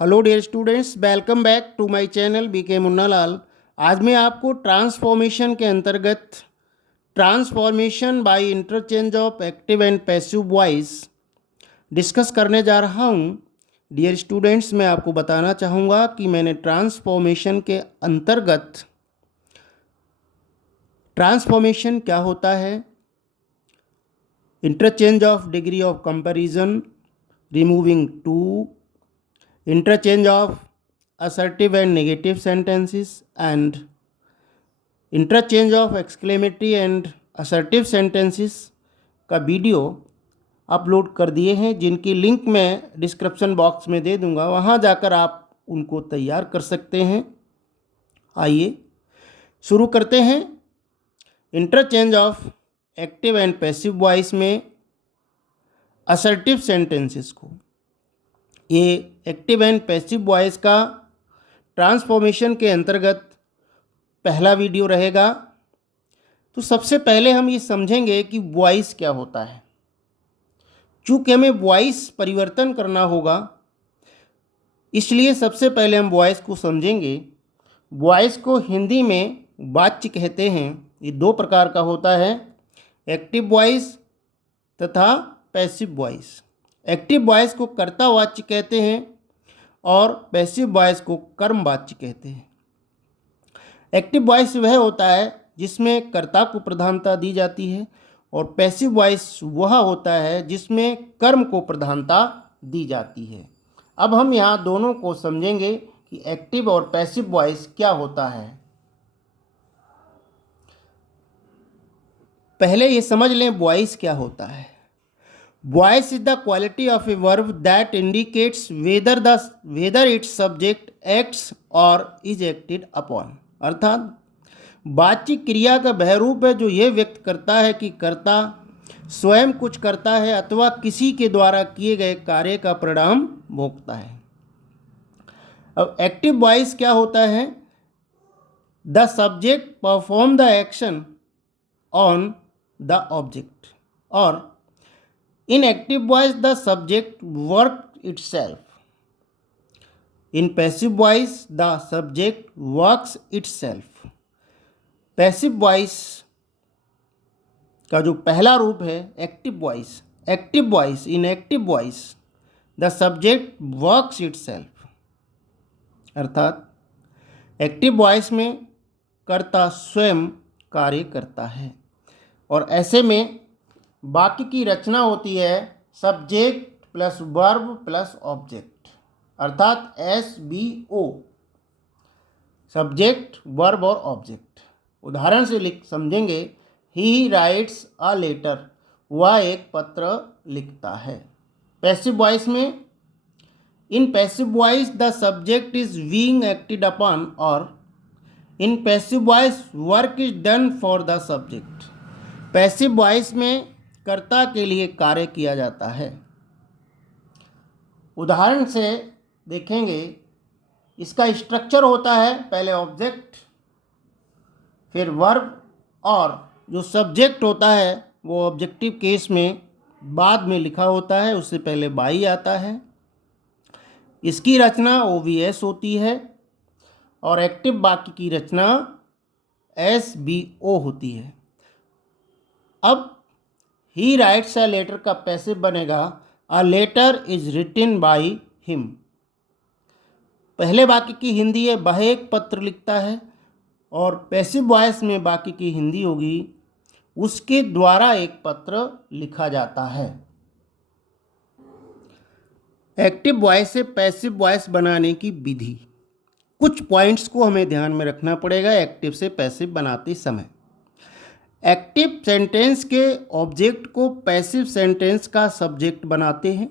Hello dear students, welcome back to my channel BK Munnalal. आज मैं आपको ट्रांसफॉर्मेशन के अंतर्गत transformation by interchange of active and passive voice discuss करने जा रहा हूं। डियर स्टूडेंट्स, मैं आपको बताना चाहूँगा कि मैंने ट्रांसफॉर्मेशन के अंतर्गत ट्रांसफॉर्मेशन क्या होता है, interchange of degree of comparison, removing too, interchange of assertive and negative sentences, and interchange of exclamatory and assertive sentences का वीडियो अपलोड कर दिए हैं, जिनकी लिंक मैं डिस्क्रिप्शन बॉक्स में दे दूंगा। वहां जाकर आप उनको तैयार कर सकते हैं। आइए शुरू करते हैं। Interchange of active and passive voice में असर्टिव सेंटेंसेस को, ये एक्टिव एंड पैसिव वॉइस का ट्रांसफॉर्मेशन के अंतर्गत पहला वीडियो रहेगा। तो सबसे पहले हम ये समझेंगे कि वॉइस क्या होता है। चूँकि हमें वॉइस परिवर्तन करना होगा, इसलिए सबसे पहले हम वॉइस को समझेंगे। वॉइस को हिंदी में वाच्य कहते हैं। ये दो प्रकार का होता है, एक्टिव वॉइस तथा पैसिव वॉइस। एक्टिव वॉइस को कर्ता वाच्य कहते हैं और पैसिव वॉइस को कर्म वाच्य कहते हैं। एक्टिव वॉइस वह होता है जिसमें कर्ता को प्रधानता दी जाती है, और पैसिव वॉइस वह होता है जिसमें कर्म को प्रधानता दी जाती है। अब हम यहाँ दोनों को समझेंगे कि एक्टिव और पैसिव वॉइस क्या होता है। पहले ये समझ लें वॉइस क्या होता है। Voice is the quality of a verb that indicates whether its subject acts or is acted upon। अर्थात वाचिक क्रिया का वह रूप है जो यह व्यक्त करता है कि कर्ता स्वयं कुछ करता है अथवा किसी के द्वारा किए गए कार्य का परिणाम भोगता है। अब एक्टिव वॉइस क्या होता है? The subject perform the action on the object, और in active voice the subject work itself. In passive voice the subject works itself। Passive voice का जो पहला रूप है active voice, active voice, in active voice the subject works itself. अर्थात active voice में कर्ता स्वयं कार्य करता है, और ऐसे में वाक्य की रचना होती है subject plus verb plus object, अर्थात SVO, सब्जेक्ट वर्ब और ऑब्जेक्ट। उदाहरण से समझेंगे। ही राइट्स अ लेटर, वह एक पत्र लिखता है। पैसिव वॉइस में, in passive voice the subject is being acted upon, और in passive voice work is done for the subject. Passive voice में कर्ता के लिए कार्य किया जाता है। उदाहरण से देखेंगे। इसका स्ट्रक्चर होता है पहले ऑब्जेक्ट, फिर वर्ब, और जो सब्जेक्ट होता है वो ऑब्जेक्टिव केस में बाद में लिखा होता है, उससे पहले बाई आता है। इसकी रचना OVS होती है, और एक्टिव वाक्य की रचना SVO होती है। अब ही राइट्स अ लेटर का पैसिव बनेगा a letter is written by him. पहले वाक्य की हिंदी है वह एक पत्र लिखता है, और पैसिव वॉइस में वाक्य की हिंदी होगी उसके द्वारा एक पत्र लिखा जाता है। एक्टिव वॉइस से पैसिव वॉइस बनाने की विधि, कुछ पॉइंट्स को हमें ध्यान में रखना पड़ेगा एक्टिव से पैसिव बनाते समय। एक्टिव सेंटेंस के ऑब्जेक्ट को पैसिव सेंटेंस का सब्जेक्ट बनाते हैं।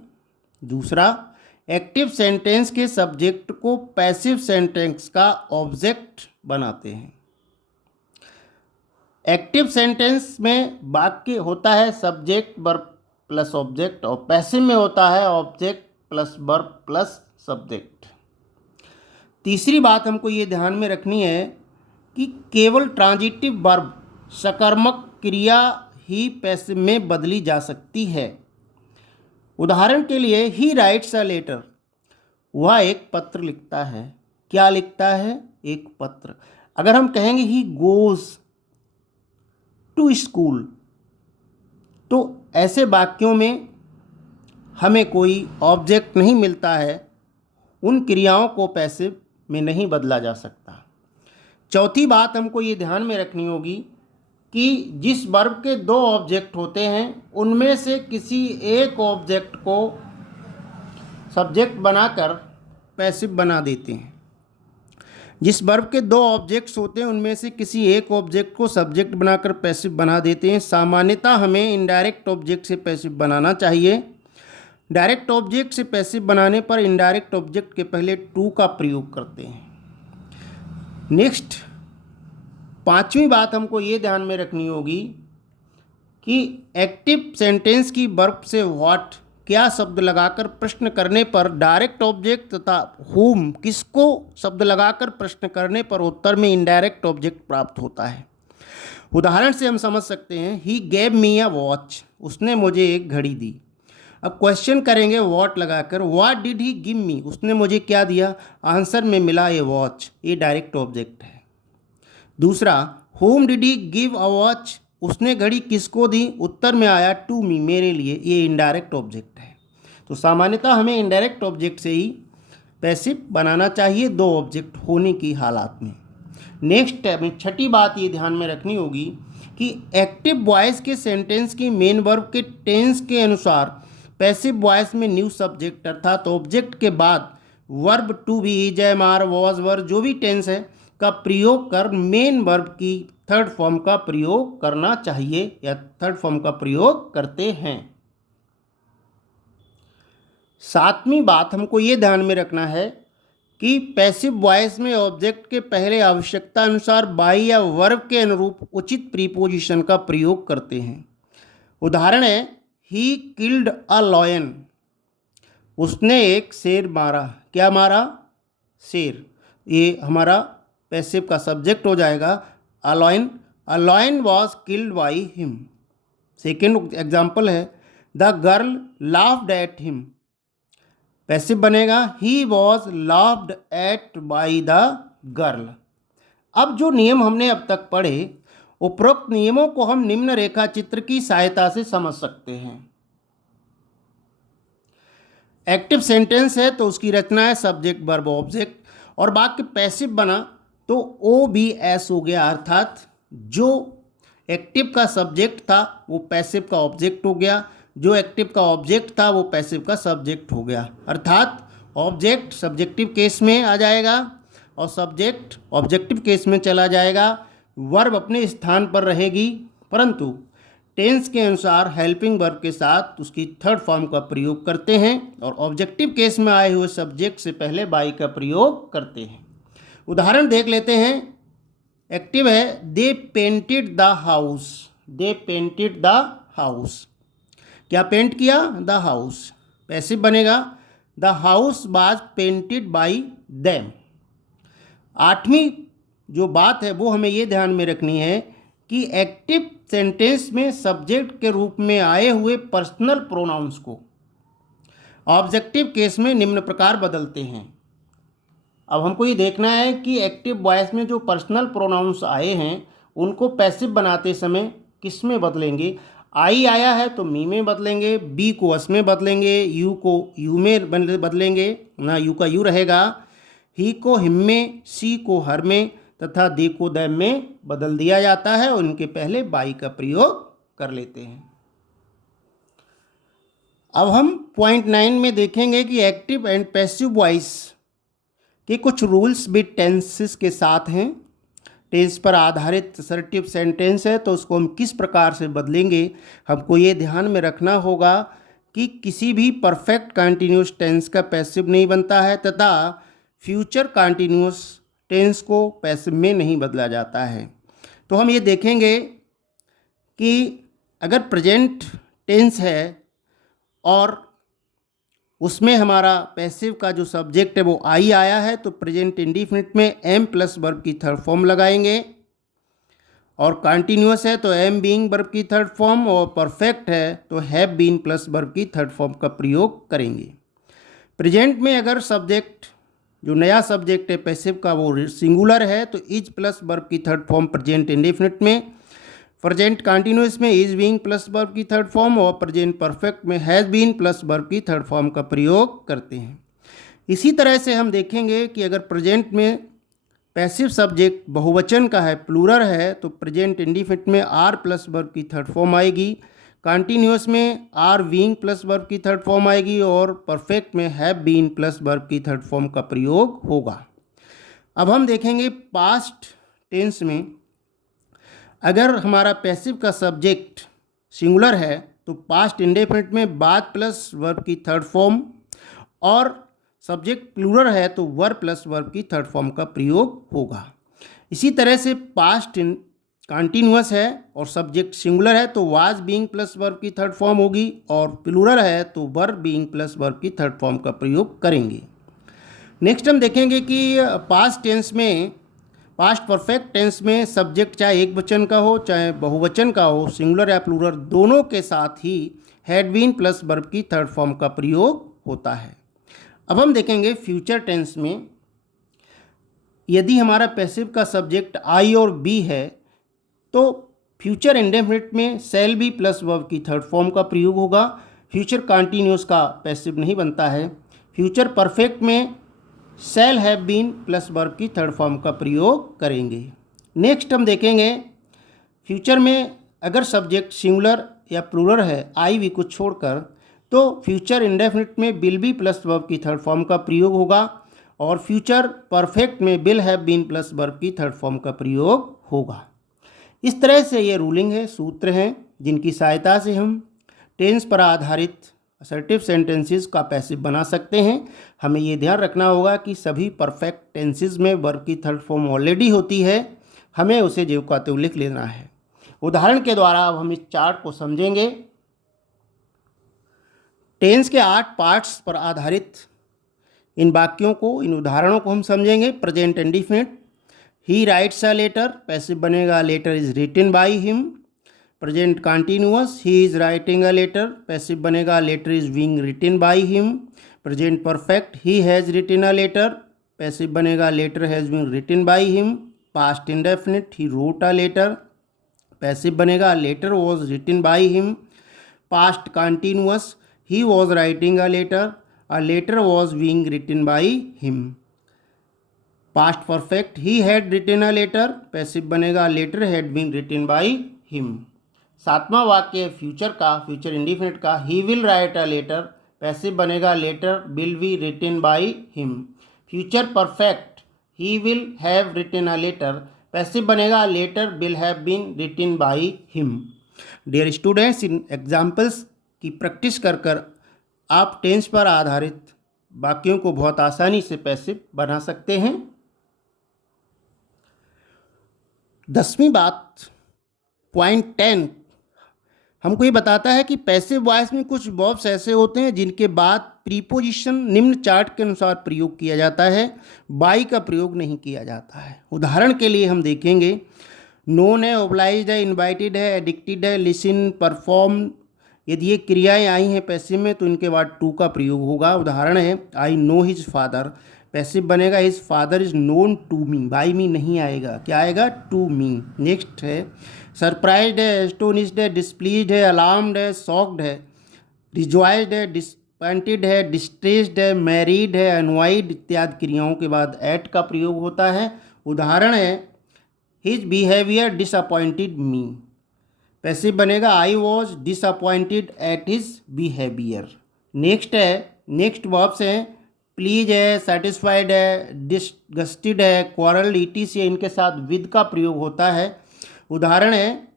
दूसरा, एक्टिव सेंटेंस के सब्जेक्ट को पैसिव सेंटेंस का ऑब्जेक्ट बनाते हैं। एक्टिव सेंटेंस में वाक्य होता है सब्जेक्ट वर्ब प्लस ऑब्जेक्ट, और पैसिव में होता है object plus verb plus subject. तीसरी बात हमको ये ध्यान में रखनी है कि केवल ट्रांजिटिव वर्ब, सकर्मक क्रिया ही पैसिव में बदली जा सकती है। उदाहरण के लिए ही राइट्स अ लेटर, वह एक पत्र लिखता है। क्या लिखता है? एक पत्र। अगर हम कहेंगे ही गोज टू स्कूल, तो ऐसे वाक्यों में हमें कोई ऑब्जेक्ट नहीं मिलता है, उन क्रियाओं को पैसिव में नहीं बदला जा सकता। चौथी बात हमको ये ध्यान में रखनी होगी कि जिस वर्ब के दो ऑब्जेक्ट होते हैं उनमें से किसी एक ऑब्जेक्ट को सब्जेक्ट बनाकर पैसिव बना देते हैं। जिस वर्ब के दो ऑब्जेक्ट्स होते हैं उनमें से किसी एक ऑब्जेक्ट को सब्जेक्ट बनाकर पैसिव बना देते हैं। सामान्यतः हमें इनडायरेक्ट ऑब्जेक्ट से पैसिव बनाना चाहिए। डायरेक्ट ऑब्जेक्ट से पैसिव बनाने पर इनडायरेक्ट ऑब्जेक्ट के पहले टू का प्रयोग करते हैं। नेक्स्ट, पांचवी बात हमको ये ध्यान में रखनी होगी कि एक्टिव सेंटेंस की वर्ब से व्हाट क्या शब्द लगाकर प्रश्न करने पर डायरेक्ट ऑब्जेक्ट तथा हुम किसको शब्द लगाकर प्रश्न करने पर उत्तर में इनडायरेक्ट ऑब्जेक्ट प्राप्त होता है। उदाहरण से हम समझ सकते हैं, he gave me a watch, उसने मुझे एक घड़ी दी। अब क्वेश्चन करेंगे व्हाट लगाकर, what did he give me, उसने मुझे क्या दिया। आंसर में मिला ए वॉच, ये डायरेक्ट ऑब्जेक्ट है। दूसरा, home did he give a watch, उसने घड़ी किसको दी। उत्तर में आया टू मी, मेरे लिए, ये इनडायरेक्ट ऑब्जेक्ट है। तो सामान्यतः हमें इनडायरेक्ट ऑब्जेक्ट से ही पैसिव बनाना चाहिए दो ऑब्जेक्ट होने की हालात में। नेक्स्ट हमें छठी बात ये ध्यान में रखनी होगी कि एक्टिव वॉइस के सेंटेंस की मेन वर्ब के टेंस के अनुसार पैसिव वॉइस में न्यू सब्जेक्ट अर्थात ऑब्जेक्ट के बाद verb to be, is, am, are, was, were जो भी टेंस है का प्रयोग कर मेन वर्ब की थर्ड फॉर्म का प्रयोग करना चाहिए या थर्ड फॉर्म का प्रयोग करते हैं। सातवीं बात हमको ये ध्यान में रखना है कि पैसिव वॉइस में ऑब्जेक्ट के पहले आवश्यकता अनुसार बाई या वर्ब के अनुरूप उचित प्रीपोजिशन का प्रयोग करते हैं। उदाहरण है, ही किल्ड अ लॉयन, उसने एक शेर मारा। क्या मारा? शेर। ये हमारा पैसिव का सब्जेक्ट हो जाएगा a lion. A lion was killed by him. Second example है, the girl laughed at him, passive बनेगा he was laughed at by the girl. अब जो नियम हमने अब तक पढ़े, उपरोक्त नियमों को हम निम्न रेखा चित्र की सहायता से समझ सकते हैं। एक्टिव सेंटेंस है तो उसकी रचना है सब्जेक्ट वर्ब ऑब्जेक्ट, और वाक्य पैसिव बना तो ओ बी एस हो गया, अर्थात जो एक्टिव का सब्जेक्ट था वो पैसिव का ऑब्जेक्ट हो गया, जो एक्टिव का ऑब्जेक्ट था वो पैसिव का सब्जेक्ट हो गया। अर्थात ऑब्जेक्ट सब्जेक्टिव केस में आ जाएगा और सब्जेक्ट ऑब्जेक्टिव केस में चला जाएगा। वर्ब अपने स्थान पर रहेगी, परंतु टेंस के अनुसार हेल्पिंग वर्ब के साथ उसकी थर्ड फॉर्म का प्रयोग करते हैं और ऑब्जेक्टिव केस में आए हुए सब्जेक्ट से पहले बाई का प्रयोग करते हैं। उदाहरण देख लेते हैं। एक्टिव है, they painted the house, they painted the house, क्या पेंट किया? The house. पैसिव बनेगा the house was painted by them. आठवीं जो बात है वो हमें ये ध्यान में रखनी है कि एक्टिव सेंटेंस में सब्जेक्ट के रूप में आए हुए पर्सनल प्रोनाउंस को ऑब्जेक्टिव केस में निम्न प्रकार बदलते हैं। अब हमको ये देखना है कि एक्टिव वॉइस में जो पर्सनल प्रोनाउंस आए हैं उनको पैसिव बनाते समय किस में बदलेंगे। आई आया है तो मी में बदलेंगे, बी को अस में बदलेंगे, यू को यू में बदलेंगे, ना यू का यू रहेगा, ही को हिम में, सी को हर में तथा दे को दैम में बदल दिया जाता है और इनके पहले बाई का प्रयोग कर लेते हैं। अब हम पॉइंट 9 में देखेंगे कि एक्टिव एंड पैसिव वॉइस के कुछ रूल्स भी टेंसेस के साथ हैं। टेंस पर आधारित असर्टिव सेंटेंस है तो उसको हम किस प्रकार से बदलेंगे, हमको ये ध्यान में रखना होगा कि किसी भी परफेक्ट कंटिन्यूस टेंस का पैसिव नहीं बनता है तथा फ्यूचर कंटिन्यूस टेंस को पैसिव में नहीं बदला जाता है। तो हम ये देखेंगे कि अगर प्रेजेंट टेंस है और उसमें हमारा पैसिव का जो सब्जेक्ट है वो आई आया है तो प्रेजेंट इंडिफिनिट में एम प्लस वर्ब की थर्ड फॉर्म लगाएंगे, और कंटिन्यूअस है तो एम बीइंग वर्ब की थर्ड फॉर्म, और परफेक्ट है तो हैव बीन प्लस वर्ब की थर्ड फॉर्म का प्रयोग करेंगे। प्रेजेंट में अगर सब्जेक्ट, जो नया सब्जेक्ट है पैसिव का, वो सिंगुलर है तो इज प्लस वर्ब की थर्ड फॉर्म प्रेजेंट इंडेफिनिट में, प्रेजेंट कंटिन्यूअस में इज बीइंग प्लस वर्ब की थर्ड फॉर्म और प्रेजेंट परफेक्ट में हैज़ बीन प्लस वर्ब की थर्ड फॉर्म का प्रयोग करते हैं। इसी तरह से हम देखेंगे कि अगर प्रेजेंट में पैसिव सब्जेक्ट बहुवचन का है, प्लूरल है, तो प्रेजेंट इंडेफिनिट में आर प्लस वर्ब की थर्ड फॉर्म आएगी, कंटिन्यूअस में आर बीइंग प्लस वर्ब की थर्ड फॉर्म आएगी और परफेक्ट में हैव बीन प्लस वर्ब की थर्ड फॉर्म का प्रयोग होगा। अब हम देखेंगे पास्ट टेंस में, अगर हमारा पैसिव का सब्जेक्ट सिंगुलर है तो पास्ट इंडेफिनिट में बाद प्लस वर्ब की थर्ड फॉर्म, और सब्जेक्ट प्लूरल है तो वर प्लस वर्ब की थर्ड फॉर्म का प्रयोग होगा। इसी तरह से पास्ट कंटिन्यूअस है और सब्जेक्ट सिंगुलर है तो वाज बीइंग प्लस वर्ब की थर्ड फॉर्म होगी, और प्लूरल है तो वर बीइंग प्लस वर्ब की थर्ड फॉर्म का प्रयोग करेंगे। नेक्स्ट हम देखेंगे कि पास्ट टेंस में, पास्ट परफेक्ट टेंस में सब्जेक्ट चाहे एक वचन का हो चाहे बहुवचन का हो, सिंगुलर या प्लूरल दोनों के साथ ही हैड बीन प्लस वर्ब की थर्ड फॉर्म का प्रयोग होता है। अब हम देखेंगे फ्यूचर टेंस में, यदि हमारा पैसिव का सब्जेक्ट आई और बी है तो फ्यूचर इंडेफिनिट में शैल बी प्लस वर्ब की थर्ड फॉर्म का प्रयोग होगा। फ्यूचर कंटिन्यूअस का पैसिव नहीं बनता है। फ्यूचर परफेक्ट में shall have been plus verb की थर्ड फॉर्म का प्रयोग करेंगे। नेक्स्ट हम देखेंगे फ्यूचर में अगर सब्जेक्ट सिंगुलर या प्लूरल है आई वी को छोड़कर, तो फ्यूचर इंडेफिनिट में विल बी प्लस वर्ब की थर्ड फॉर्म का प्रयोग होगा, और फ्यूचर परफेक्ट में will have been plus verb की थर्ड फॉर्म का प्रयोग होगा। इस तरह से ये रूलिंग है, सूत्र हैं जिनकी सहायता से हम टेंस पर आधारित असर्टिव सेंटेंसेस का पैसिव बना सकते हैं। हमें ये ध्यान रखना होगा कि सभी परफेक्ट टेंसेस में वर्ब की थर्ड फॉर्म ऑलरेडी होती है, हमें उसे ज्यों का त्यों लिख लेना है। उदाहरण के द्वारा अब हम इस चार्ट को समझेंगे। टेंस के 8 पार्ट्स पर आधारित इन वाक्यों को, इन उदाहरणों को हम समझेंगे। Present indefinite, he writes a letter, passive बनेगा letter is written by him. Present continuous, he is writing a letter, passive बनेगा letter is being written by him. Present perfect, he has written a letter, passive बनेगा letter has been written by him. Past indefinite, he wrote a letter, passive बनेगा letter was written by him. Past continuous, he was writing a letter was being written by him. Past perfect, he had written a letter, passive बनेगा letter had been written by him. सातवां वाक्य future का, future indefinite का, he will write a letter, passive बनेगा letter will be written by him. Future perfect, he will have written a letter, passive बनेगा letter will have been written by him. Dear students, in examples की practice कर आप tense पर आधारित वाक्यों को बहुत आसानी से पैसिव बना सकते हैं। 10वीं बात, पॉइंट 10 हमको ये बताता है कि पैसिव वॉइस में कुछ वर्ब्स ऐसे होते हैं जिनके बाद प्रीपोजिशन निम्न चार्ट के अनुसार प्रयोग किया जाता है, बाई का प्रयोग नहीं किया जाता है। उदाहरण के लिए हम देखेंगे, नोन है, ओब्लाइज्ड है, इनवाइटेड है, एडिक्टेड है, लिसन, परफॉर्म। यदि ये क्रियाएं आई हैं पैसिव में तो इनके बाद टू का प्रयोग होगा। उदाहरण है, I know his father, passive बनेगा his father is known to me, by me नहीं आएगा, क्या आएगा, टू मी। नेक्स्ट है, सरप्राइज्ड है, एस्टोनिश्ड है, डिस्प्लीज्ड है, अलार्म्ड है, शॉक्ड है, रिजॉइस्ड है, डिसअपॉइंटेड है, डिस्ट्रेस्ड है, मैरिड है, अनॉयड इत्यादि क्रियाओं के बाद एट का प्रयोग होता है। उदाहरण है, his behaviour disappointed me, passive बनेगा I was disappointed at his behaviour. Next है, नेक्स्ट वर्ब्स हैं, प्लीज है, सेटिस्फाइड है, डिसगस्टेड है, क्वारल, ईटीसी है, इनके साथ विद का प्रयोग होता है। उदाहरण है,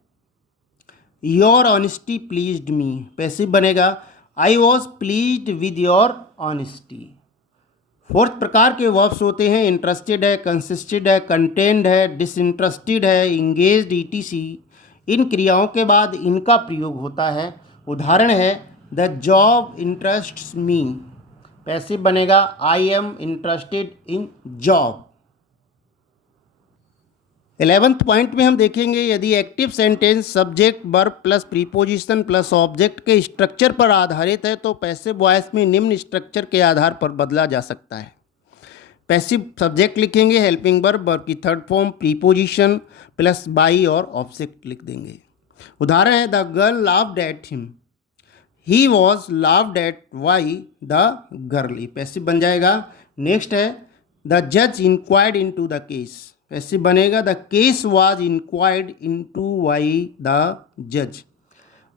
your honesty pleased me, passive बनेगा I was pleased with your honesty. Fourth प्रकार के वर्ब्स होते हैं, इंटरेस्टेड है, कंसिस्टेड है, कंटेंड है, डिसइंटरेस्टेड है, इंगेज्ड, ईटीसी। इन क्रियाओं के बाद इनका प्रयोग होता है। उदाहरण है, the job interests me, passive बनेगा I am interested in job. 11th point में हम देखेंगे यदि active sentence subject verb plus preposition plus object के स्ट्रक्चर पर आधारित है तो पैसिव वॉइस में निम्न स्ट्रक्चर के आधार पर बदला जा सकता है। पैसिव सब्जेक्ट लिखेंगे, हेल्पिंग वर्ब, वर्ब की third form, preposition plus by और ऑब्जेक्ट लिख देंगे। उदाहरण है the girl laughed at him, he was laughed at by the girl, passive बन जाएगा। नेक्स्ट है द जज inquired into the case, passive बनेगा the case was inquired into by the जज।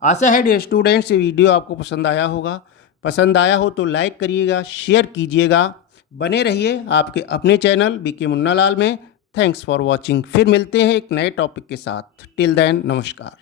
आशा है डियर स्टूडेंट्स ये वीडियो आपको पसंद आया होगा। पसंद आया हो तो लाइक करिएगा, शेयर कीजिएगा। बने रहिए आपके अपने चैनल बीके मुन्नालाल में। Thanks for watching. फिर मिलते हैं एक नए टॉपिक के साथ। टिल देन नमस्कार।